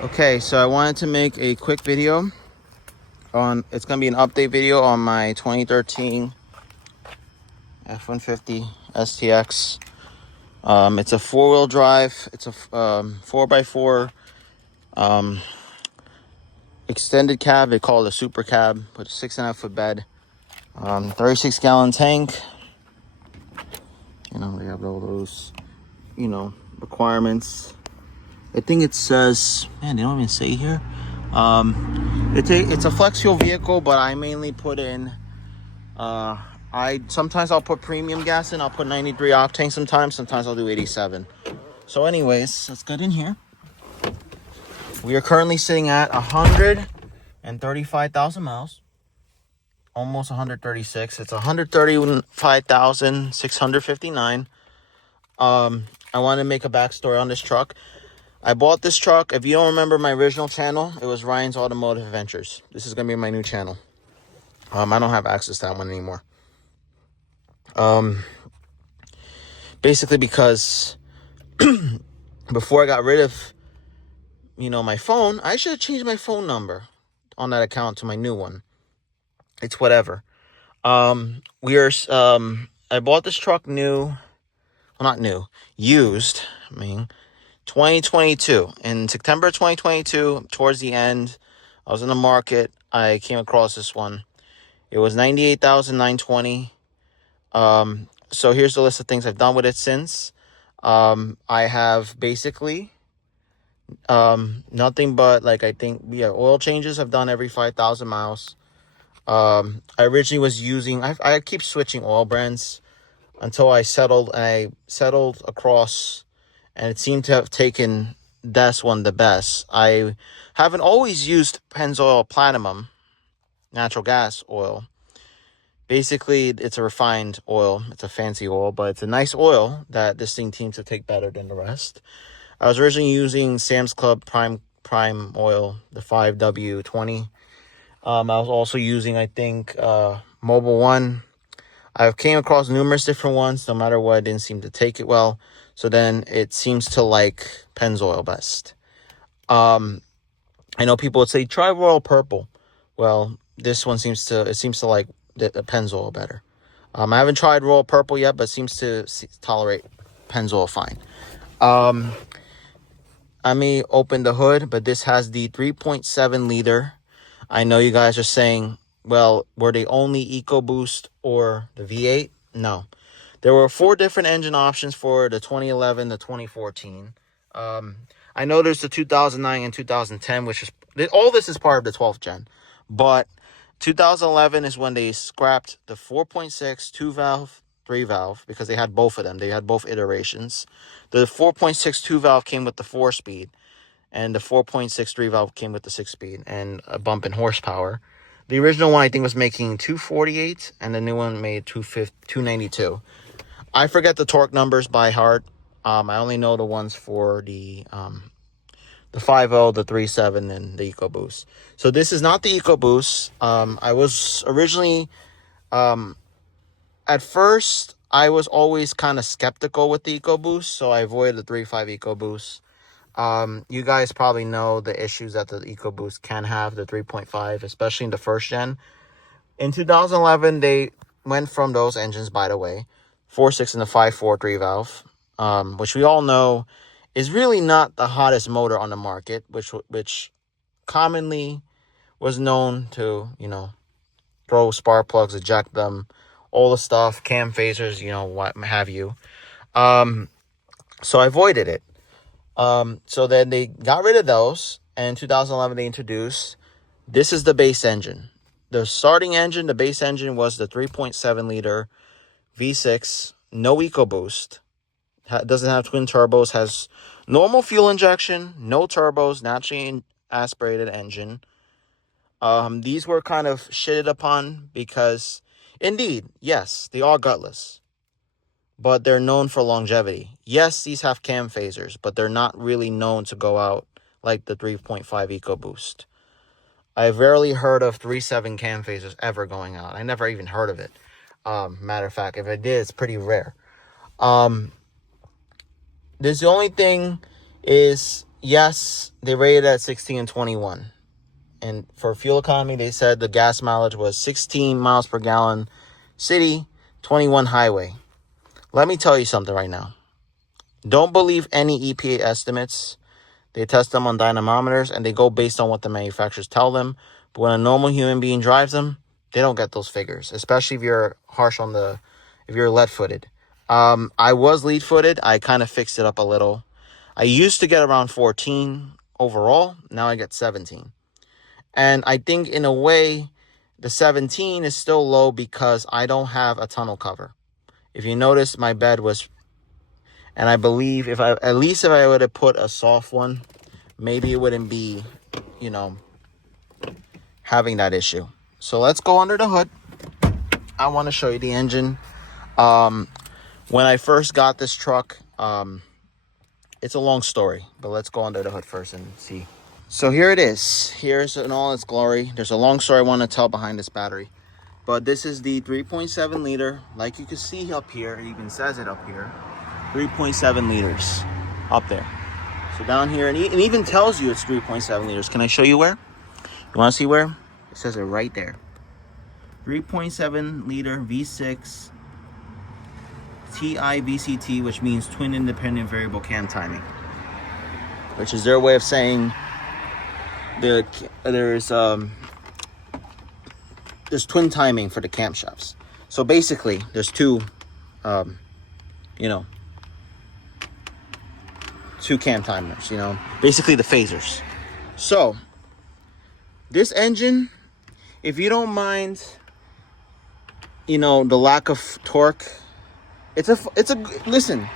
Okay, so I wanted to make a quick video on, it's going to be an update video on my 2013 F150 STX. It's a four-wheel drive. It's a 4x4 extended cab. They call it a super cab, with a 6.5-foot bed, 36-gallon tank. They have all those, requirements. I think it says, man, they don't even say here. It's a flex fuel vehicle, but I mainly put in, sometimes I'll put premium gas in. I'll put 93 octane sometimes I'll do 87. So anyways, let's get in here. We are currently sitting at 135,000 miles, almost 136. It's 135,659. I want to make a backstory on this truck. I bought this truck. If you don't remember my original channel, it was Ryan's Automotive Adventures. This is going to be my new channel. I don't have access to that one anymore. Basically because before I got rid of, my phone, I should have changed my phone number on that account to my new one. It's whatever. I bought this truck new. Well, not new. Used. 2022. In September 2022, towards the end, I was in the market. I came across this one. It was $98,920. So here's the list of things I've done with it since. I have basically nothing but, oil changes I've done every 5,000 miles. I originally was using, I keep switching oil brands until I settled across, and it seemed to have taken this one the best. I haven't always used Pennzoil Platinum natural gas oil. Basically, it's a refined oil. It's a fancy oil, but it's a nice oil that this thing seems to take better than the rest. I was originally using Sam's Club Prime oil, the 5W20. I was also using, Mobile One. I came across numerous different ones. No matter what, I didn't seem to take it well. So then it seems to like Pennzoil best. I know people would say, try Royal Purple. Well, this one seems to like the Pennzoil better. I haven't tried Royal Purple yet, but seems to tolerate Pennzoil fine. I may open the hood, but this has the 3.7 liter. I know you guys are saying, well, were they only EcoBoost or the V8? No. There were 4 different engine options for the 2011, the 2014. I know there's the 2009 and 2010, which is, all this is part of the 12th gen. But 2011 is when they scrapped the 4.6 2-valve, 3-valve, because they had both of them. They had both iterations. The 4.6 2-valve came with the 4-speed, and the 4.6 3-valve came with the 6-speed and a bump in horsepower. The original one, I think, was making 248, and the new one made 292. I forget the torque numbers by heart. I only know the ones for the 5.0, the 3.7, and the EcoBoost. So this is not the EcoBoost. I was originally, at first, I was always kind of skeptical with the EcoBoost, so I avoided the 3.5 EcoBoost. You guys probably know the issues that the EcoBoost can have, the 3.5, especially in the first gen. In 2011, they went from those engines, by the way, 4.6 and the 5.4 3-valve, which we all know is really not the hottest motor on the market, which commonly was known to, throw spark plugs, eject them, all the stuff, cam phasers, what have you. So I avoided it. So then they got rid of those, and in 2011 they introduced, this is the base engine. The starting engine, the base engine, was the 3.7 liter V6, no EcoBoost. Doesn't have twin turbos, has normal fuel injection, no turbos, naturally aspirated engine. These were kind of shitted upon because, indeed, yes, they are gutless, but they're known for longevity. Yes, these have cam phasers, but they're not really known to go out like the 3.5 EcoBoost. I've rarely heard of 3.7 cam phasers ever going out. I never even heard of it. Matter of fact, if I did, it's pretty rare. This the only thing is, yes, they rated at 16 and 21. And for fuel economy, they said the gas mileage was 16 miles per gallon city, 21 highway. Let me tell you something right now. Don't believe any EPA estimates. They test them on dynamometers and they go based on what the manufacturers tell them. But when a normal human being drives them, they don't get those figures, especially if you're if you're lead-footed. I was lead-footed. I kind of fixed it up a little. I used to get around 14 overall. Now I get 17. And I think in a way, the 17 is still low because I don't have a tonneau cover. If you notice, my bed was, and I believe if I would have put a soft one, maybe it wouldn't be, having that issue. So let's go under the hood. I want to show you the engine. When I first got this truck, it's a long story, but let's go under the hood first and see. So here it is. Here's in all its glory. There's a long story I want to tell behind this battery. But this is the 3.7 liter. Like you can see up here, it even says it up here. 3.7 liters up there. So down here, and it even tells you it's 3.7 liters. Can I show you where? You want to see where? It says it right there. 3.7 liter V6 TI-VCT, which means twin independent variable cam timing. Which is their way of saying there's twin timing for the camshafts. So basically, there's two cam timers, basically the phasers. So this engine, if you don't mind, the lack of torque, listen,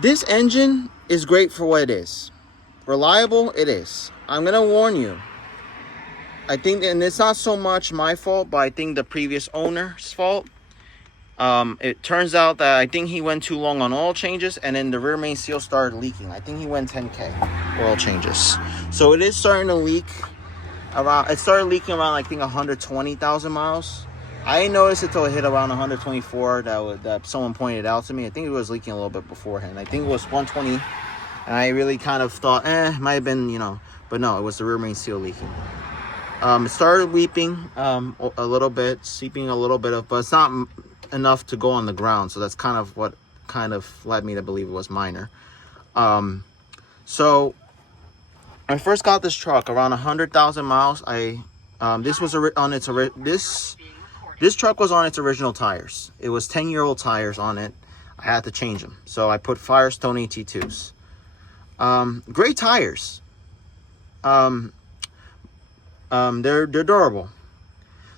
this engine is great for what it is. Reliable, it is. I'm gonna warn you. I think, and it's not so much my fault, but I think the previous owner's fault. It turns out that I think he went too long on oil changes, and then the rear main seal started leaking. I think he went 10K oil changes. So it is starting to leak around. It started leaking around, I think, 120,000 miles. I didn't notice it till it hit around 124. That someone pointed out to me. I think it was leaking a little bit beforehand. I think it was 120, and I really kind of thought, it might have been, but no, it was the rear main seal leaking. It started weeping a little bit, seeping a little bit but it's not enough to go on the ground. So that's kind of what led me to believe it was minor. So I first got this truck around 100,000 miles. This truck was on its original tires. It was 10-year-old tires on it. I had to change them. So I put Firestone AT2s. Great tires. They're durable.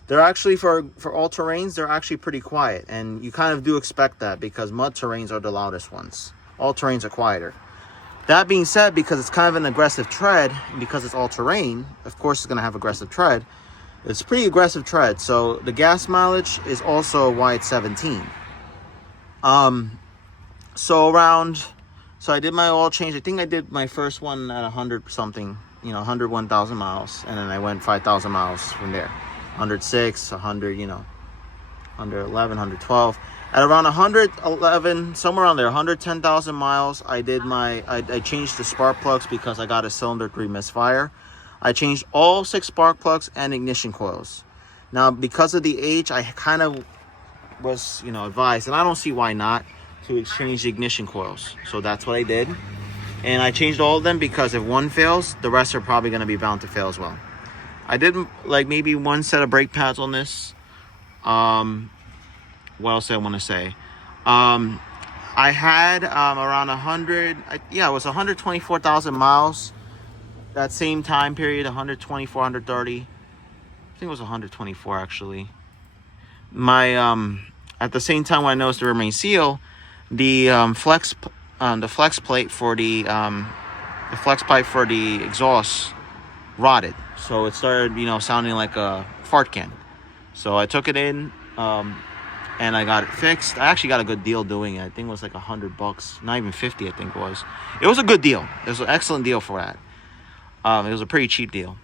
They're actually, for all terrains, they're actually pretty quiet. And you kind of do expect that because mud terrains are the loudest ones. All terrains are quieter. That being said, because it's kind of an aggressive tread, because it's all terrain, of course it's going to have aggressive tread. It's pretty aggressive tread. So the gas mileage is also why it's 17. So I did my oil change. I think I did my first one at 100 something, 101,000 miles. And then I went 5,000 miles from there. 106, 100, 111, 112. At around 111, somewhere around there, 110,000 miles, I changed the spark plugs because I got a cylinder 3 misfire. I changed all 6 spark plugs and ignition coils. Now, because of the age, I kind of was, advised, and I don't see why not, to exchange the ignition coils. So that's what I did. And I changed all of them because if one fails, the rest are probably going to be bound to fail as well. I did maybe one set of brake pads on this. What else do I want to say? I had around 124,000 miles. That same time period, 124, 130. I think it was 124 actually. My at the same time when I noticed the rear main seal, the flex plate for the flex pipe for the exhaust rotted. So it started, sounding like a fart can. So I took it in, and I got it fixed. I actually got a good deal doing it. I think it was like $100, not even 50. I think it was. It was a good deal. It was an excellent deal for that. It was a pretty cheap deal.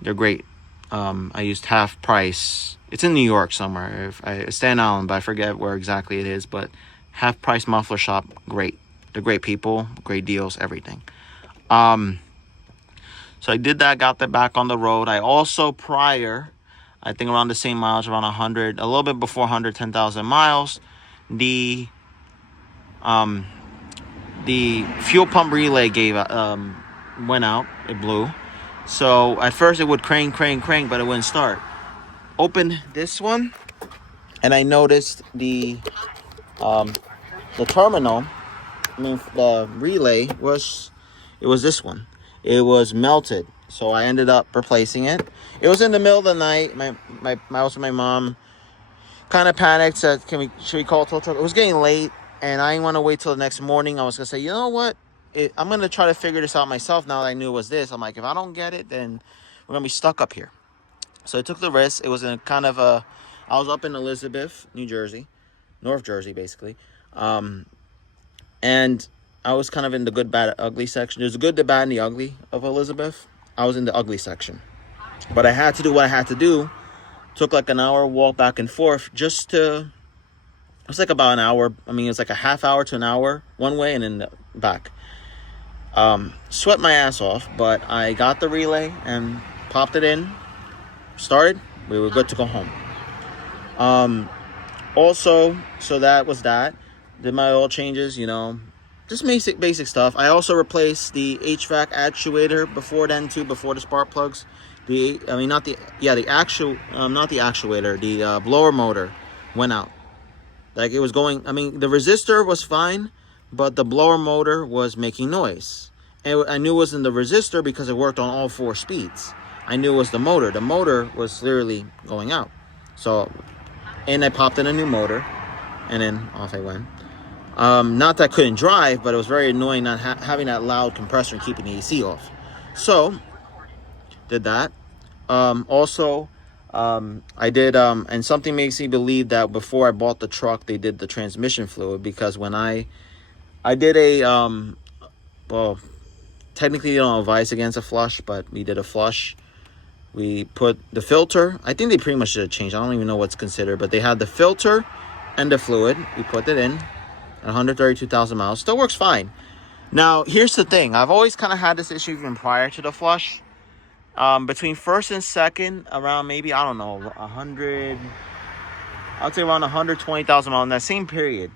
They're great. I used half price. It's in New York somewhere. Staten Island, but I forget where exactly it is. But half price muffler shop, great. They're great people, great deals, everything. So I did that, got that back on the road. I also I think around the same mileage, around 100, a little bit before 110,000 miles, the fuel pump relay went out. It blew. So at first it would crank, but it wouldn't start. Open this one, and I noticed the terminal, the relay was this one. It was melted, so I ended up replacing it. It was in the middle of the night. I was with my mom. Kind of panicked. Said, should we call a tow truck? It was getting late, and I didn't want to wait till the next morning. I was gonna say, you know what? I'm gonna try to figure this out myself. Now that I knew it was this, I'm like, if I don't get it, then we're gonna be stuck up here. So I took the risk. It was in kind of I was up in Elizabeth, New Jersey, North Jersey, basically. And I was kind of in the good, bad, ugly section. There's the good, the bad, and the ugly of Elizabeth. I was in the ugly section. But I had to do what I had to do. Took like an hour walk back and forth it was like about an hour. I mean, it was like a half hour to an hour one way and then back. Sweat my ass off, but I got the relay and popped it in, started. We were good to go home. Also, so that was that. Did my oil changes, just basic stuff. I also replaced the HVAC actuator before the spark plugs. Not the actuator, the blower motor went out. Like it was going, the resistor was fine, but the blower motor was making noise. And I knew it wasn't the resistor because it worked on all 4 speeds. I knew it was the motor. The motor was literally going out. So, and I popped in a new motor, and then off I went. Not that I couldn't drive, but it was very annoying not having that loud compressor and keeping the AC off. So, did that. Also, I did, and something makes me believe that before I bought the truck, they did the transmission fluid, because when I did technically you don't advise against a flush, but we did a flush. We put the filter. I think they pretty much should have changed. I don't even know what's considered, but they had the filter and the fluid. We put it in at 132,000 miles. Still works fine. Now, here's the thing. I've always kind of had this issue even prior to the flush. Between first and second, around maybe, I don't know, 100, I'd say around 120,000 miles in that same period.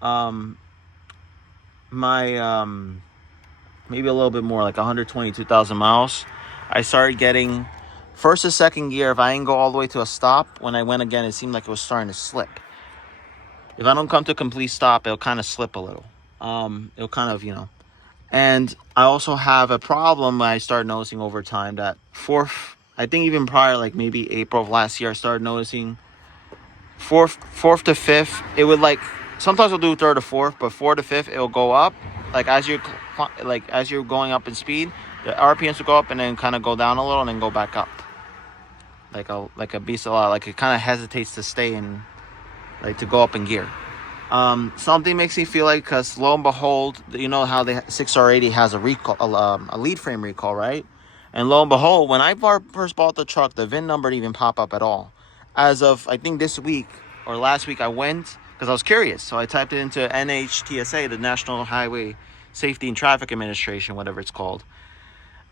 Maybe a little bit more, like 122,000 miles. I started getting first or second gear. If I didn't go all the way to a stop, when I went again, it seemed like it was starting to slip. If I don't come to a complete stop, it'll kind of slip a little. It'll kind of, And I also have a problem I started noticing over time that I think even prior, like maybe April of last year, I started noticing fourth to fifth, it would sometimes I'll do third to fourth, but 4th to 5th, it'll go up. As you're going up in speed, the RPMs will go up and then kind of go down a little and then go back up. Like a beast a lot. Like it kind of hesitates to stay in, to go up in gear. Something makes me feel like, because lo and behold, you know how the 6R80 has a recall, a lead frame recall, right? And lo and behold, when I first bought the truck, the VIN number didn't even pop up at all. As of, I think this week or last week, I went because I was curious. So I typed it into NHTSA, the National Highway Safety and Traffic Administration, whatever it's called.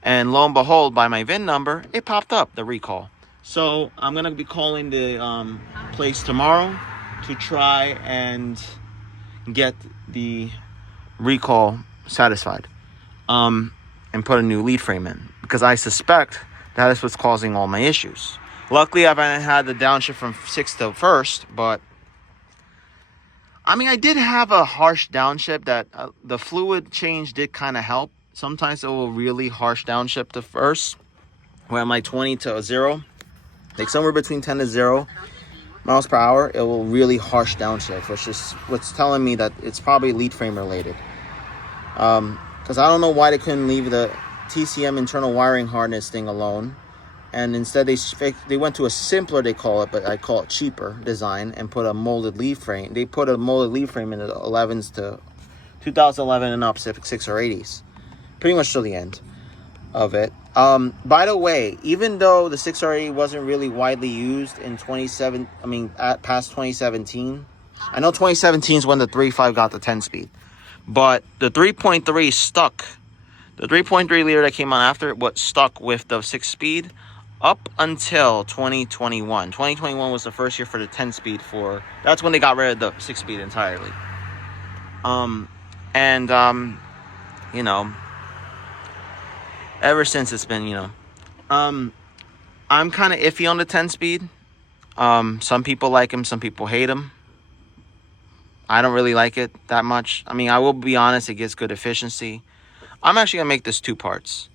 And lo and behold, by my VIN number, it popped up, the recall. So I'm going to be calling the place tomorrow to try and get the recall satisfied, and put a new lead frame in, because I suspect that is what's causing all my issues. Luckily, I haven't had the downshift from 6th to 1st, but I did have a harsh downshift that the fluid change did kind of help. Sometimes it will really harsh downshift to 1st, where I'm 20 to 0, somewhere between 10 to 0 miles per hour, it will really harsh downshift, which is what's telling me that it's probably lead frame related. Because I don't know why they couldn't leave the TCM internal wiring harness thing alone, and instead they went to a simpler, they call it, but I call it cheaper design, and put a molded lead frame. They put a molded lead frame in the 11s to 2011 and up 6R80s, pretty much till the end of it. By the way, even though the 6R80 wasn't really widely used in past 2017, I know 2017 is when the 3.5 got the 10 speed, but the 3.3 stuck The 3.3 liter that came out after it was stuck with the 6-speed up until 2021. 2021 was the first year for the 10-speed that's when they got rid of the 6-speed entirely. You know, ever since it's been, I'm kind of iffy on the 10-speed. Some people like him, some people hate him. I don't really like it that much. I mean, I will be honest, it gets good efficiency. I'm actually gonna make this 2 parts.